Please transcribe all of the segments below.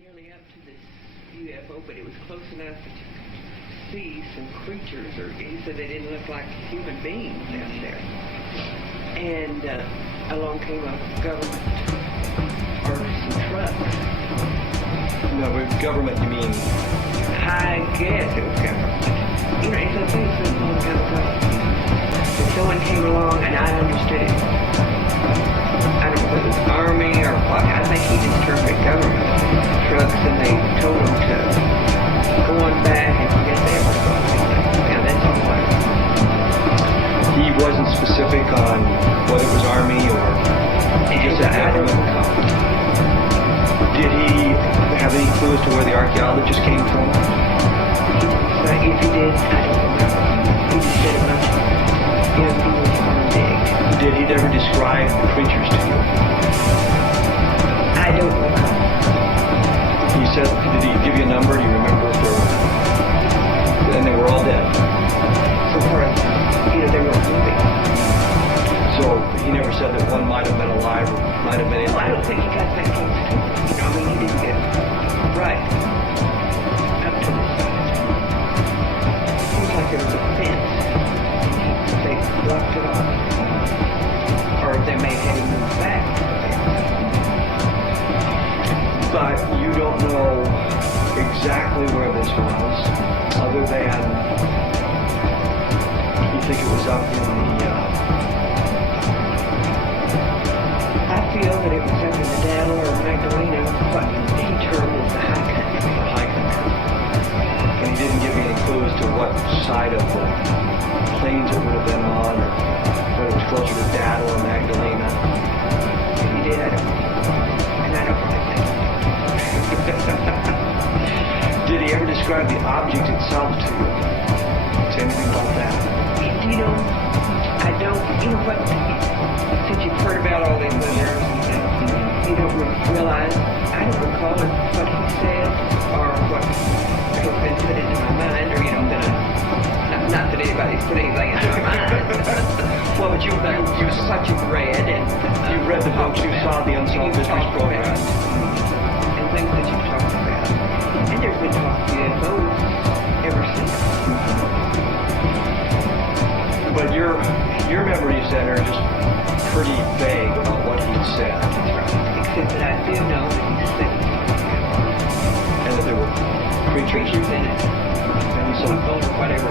nearly up to this UFO, but it was close enough that you could see some creatures, or he said they didn't look like human beings out there. And along came a government or some trucks. No, with government you mean? I guess it was government. You know, it's a thing so long ago. And someone came along and I understood it. I don't know if it was Army or what. I think he just termed it government trucks, and they told him to go on back and forget they ever saw anything. Yeah, that's all I know. He wasn't specific on whether it was Army or just a government. Did he have any clues to where the archaeologist came from? But if he did, I don't remember. He just said a bunch of people on big. Did he ever describe the creatures to you? I don't recall. He said, did he give you a number? Do you remember if there were? And they were all dead. So far as, they were moving. So he never said that one might have been alive or might have been in. Well, I don't think he got that close to it. He didn't get right up to the side. It seems like there was a fence. They blocked it off. Or they may have him move back. But you don't know exactly where this was, other than you think it was up in the... I feel that it was up in the Daddle or Magdalena, what he termed as the high country. The high country. And he didn't give me any clue as to what side of the plains it would have been on, or whether it was closer to Daddle or Magdalena. If he did, I don't know. And I don't really think. Did he ever describe the object itself to you? Say anything about that? I don't, what, since you've heard about all these listeners and stuff, you don't realize, I don't recall what he said or what has been put into my mind, or, that not that anybody's put anything into my mind. Well, but what you've read, and you've read the books, you saw the Unsolved Mysteries program. And things that you've talked about. And there's been talk of UFOs ever since. But your memories then are just pretty vague about what he said. That's right. Except that I do know that he said and that there were creatures in it. And he said, or whatever.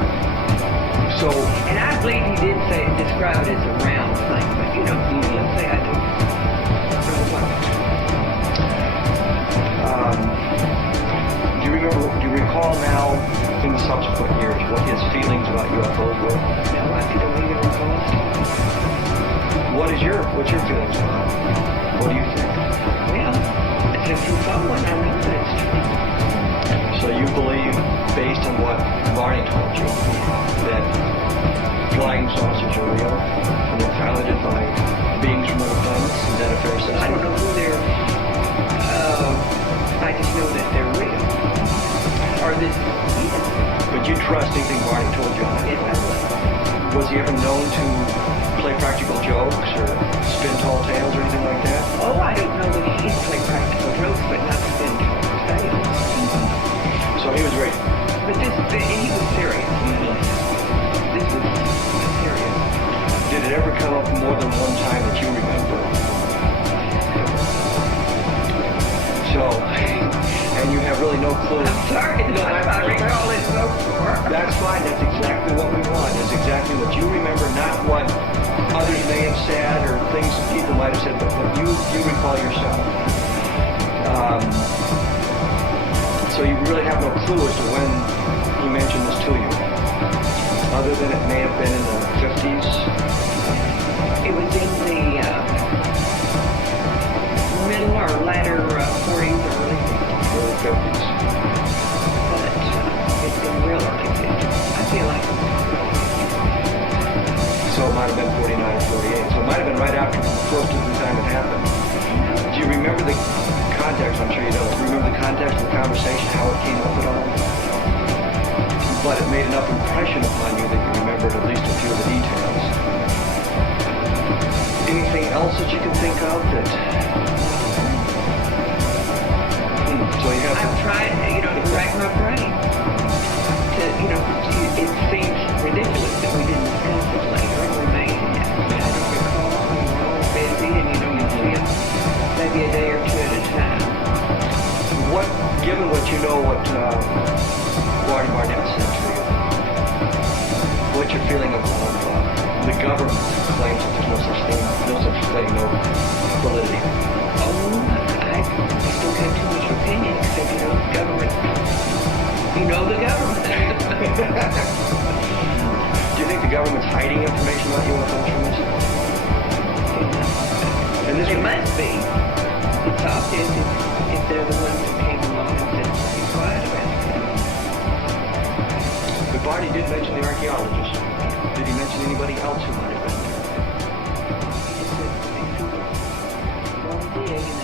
So, and I believe he did describe it as a round thing, but let's say I do. Do you recall now, in the subsequent years, what his feelings about UFOs were? No, I don't even recall. What's your feelings about it? What do you think? Well, since you saw one, I know that it's true. So you believe, based on what Barney told you, that flying saucers are real and they're piloted by beings from other planets? Is that a fair assessment? I don't know who they're... I just know that they're real. Or this... But you trust anything Barney told you on that? Yes, I will. Was he ever known to play practical jokes or spin tall tales or anything like that? Oh, I don't know that he did play practical jokes, but not spin tall tales. So he was great. But he was serious. This was serious. Did it ever come up more than one time that you remember? So, and you have really no clue. I'm sorry, I recall it so far. That's fine, that's exactly what we want. That's exactly what you remember, not what others may have said or things people might have said, but what you recall yourself. So you really have no clue as to when he mentioned this to you, other than it may have been in the 50s? It was in the middle or latter 40s or early 50s. But it's been real early 50s. I feel like. So it might have been 49 or 48. So it might have been right after, close to the time it happened. Do you remember the context? I'm sure you don't. Do you remember the context of the conversation, how it came up at all? But it made enough impression upon you that you remembered at least a few of the details. Anything else that you can think of that... So you try, to rack my brain. It seems ridiculous that we didn't discuss it later, and we may have. I don't recall. We're all busy, and you see them maybe a day or two at a time. Given what you know, what Marty Barnett said to you, what's your feeling of the government claims that there's no such thing, no validity? I still have too much opinion, except, the government. The government. Do you think the government's hiding information about UFOs from us? And this It must be. It's obvious if they're the ones who came along and said, be quiet about it. But Barney did mention the archaeologist. Did he mention anybody else who might have been there? He said, won't dig,